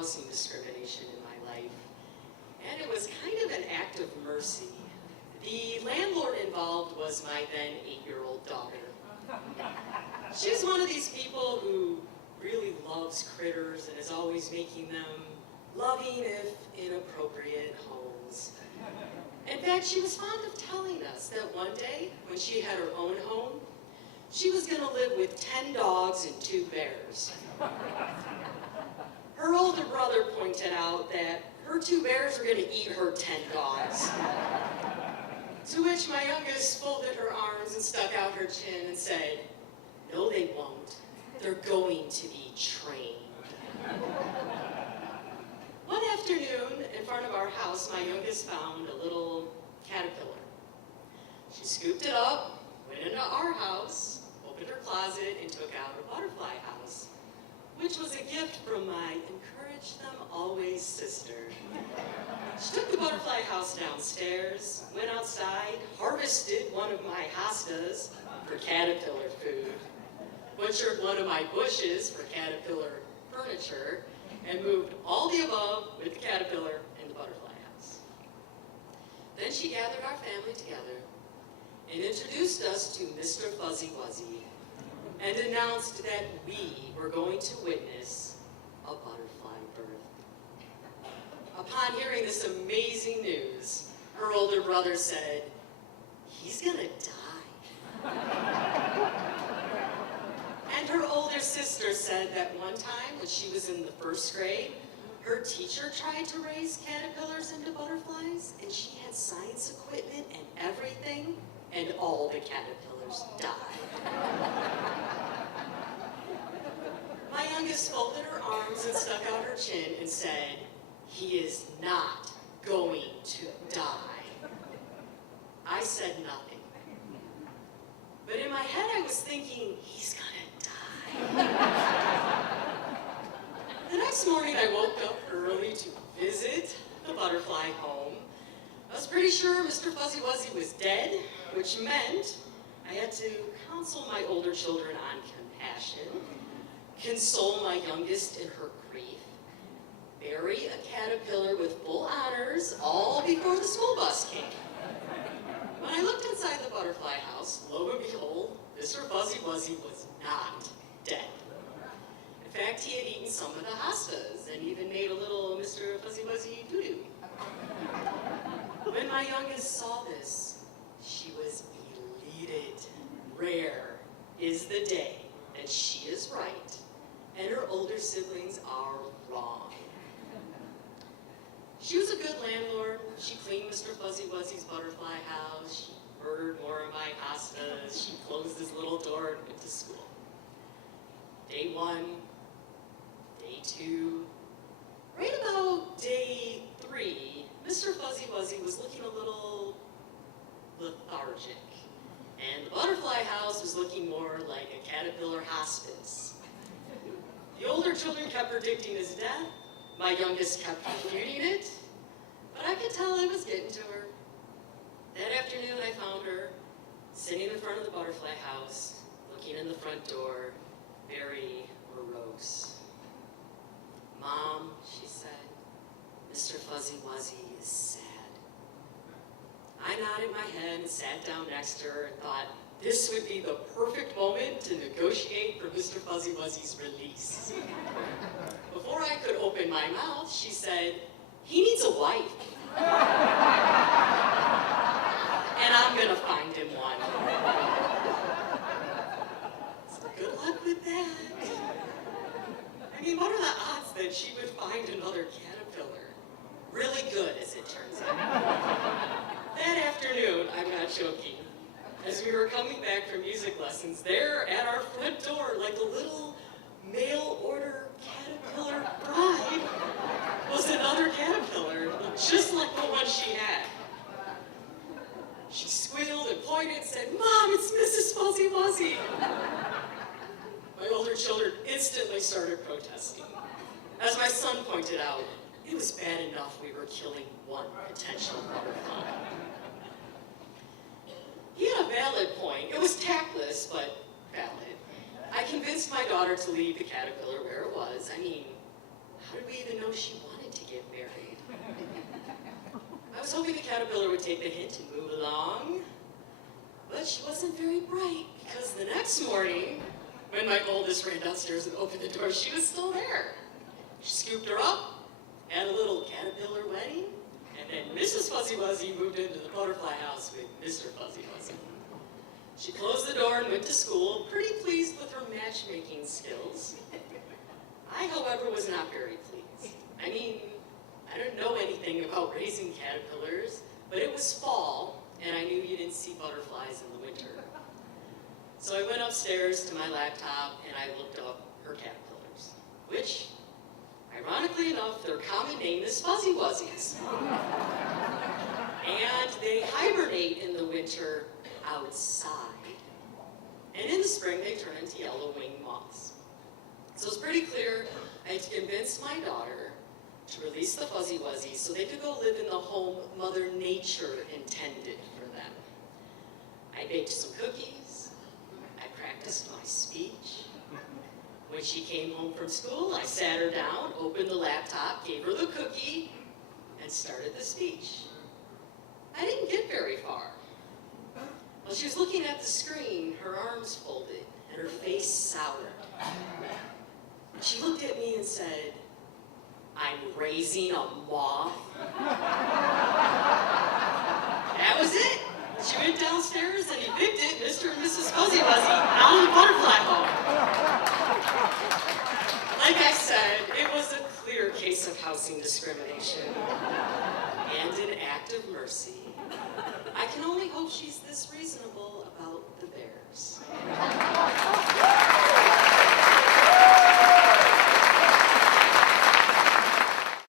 housing discrimination in my life, and it was kind of an act of mercy. The landlord involved was my then 8-year-old daughter. She's one of these people who really loves critters and is always making them loving if inappropriate homes. In fact, she was fond of telling us that one day, when she had her own home, she was going to live with 10 dogs and 2 bears. Her older brother pointed out that her 2 bears were going to eat her 10 dogs. To which my youngest folded her arms and stuck out her chin and said, "No, they won't. They're going to be trained." One afternoon, in front of our house, my youngest found a little caterpillar. She scooped it up, went into our house, opened her closet, and took out her butterfly house, which was a gift from my encourage them always sister. She took the butterfly house downstairs, went outside, harvested one of my hostas for caterpillar food, butchered one of my bushes for caterpillar furniture, and moved all the above with the caterpillar and the butterfly house. Then she gathered our family together and introduced us to Mr. Fuzzy Wuzzy and announced that we were going to witness a butterfly birth. Upon hearing this amazing news, her older brother said, "He's gonna die." And her older sister said that one time when she was in the 1st grade, her teacher tried to raise caterpillars into butterflies, and she had science equipment and everything, and all the caterpillars died. My youngest folded her arms and stuck out her chin and said, "He is not going to die." I said nothing. But in my head I was thinking, he's gonna die. The next morning I woke up early to visit the butterfly home. I was pretty sure Mr. Fuzzy Wuzzy was dead, which meant I had to counsel my older children on compassion, console my youngest in her grief, bury a caterpillar with full honors all before the school bus came. When I looked inside the butterfly house, lo and behold, Mr. Fuzzy Wuzzy was not dead. In fact, he had eaten some of the hostas and even made a little Mr. Fuzzy Wuzzy doo-doo. When my youngest saw this, she was elated. Rare is the day that she is right and her older siblings are wrong. She was a good landlord. She cleaned Mr. Fuzzy Wuzzy's butterfly house. She murdered more of my hostas. She closed his little door and went to school. Day 1, day 2, right about day 3, Mr. Fuzzy Wuzzy was looking a little lethargic, and the butterfly house was looking more like a caterpillar hospice. The older children kept predicting his death. My youngest kept refuting it, but I could tell I was getting to her. That afternoon I found her sitting in front of the butterfly house, looking in the front door, very morose. "Mom," she said, "Mr. Fuzzy Wuzzy is sad." I nodded my head and sat down next to her and thought this would be the perfect moment to negotiate for Mr. Fuzzy Wuzzy's release. Before I could open my mouth, she said, "He needs a wife. And I'm gonna find him one." So good luck with that. I mean, what are the odds that she would find another caterpillar? Really good, as it turns out. That afternoon, I'm not joking, as we were coming back from music lessons, there at our front door, like a little mail-order caterpillar bride, was another caterpillar, just like the one she had. She squealed and pointed and said, "Mom, it's Mrs. Fuzzy Wuzzy." My older children instantly started protesting. As my son pointed out, it was bad enough we were killing one potential butterfly. He had a valid point. It was tactless, but valid. I convinced my daughter to leave the caterpillar where it was. I mean, How did we even know she wanted to get married? I was hoping the caterpillar would take the hint and move along, but she wasn't very bright, because the next morning, when my oldest ran downstairs and opened the door, she was still there. She scooped her up, had a little caterpillar wedding, and then Mrs. Fuzzy Wuzzy moved into the butterfly house with Mr. Fuzzy Wuzzy. She closed the door and went to school, pretty pleased with her matchmaking skills. I, however, was not very pleased. I mean, I didn't know anything about raising caterpillars, but it was fall, and I knew you didn't see butterflies in the winter. So I went upstairs to my laptop and I looked up her caterpillars, which, ironically enough, their common name is Fuzzy Wuzzies. And they hibernate in the winter outside. And in the spring, they turn into yellow-winged moths. So it's pretty clear I had to convince my daughter to release the Fuzzy Wuzzies so they could go live in the home Mother Nature intended for them. I baked some cookies. I practiced my speech. When she came home from school, I sat her down, opened the laptop, gave her the cookie, and started the speech. I didn't get very far. While she was looking at the screen, her arms folded and her face soured. She looked at me and said, "I'm raising a moth." That was it. She went downstairs and evicted Mr. and Mrs. Fuzzy Wuzzy out of the butterfly home. Like I said, it was a clear case of housing discrimination and an act of mercy. I can only hope she's this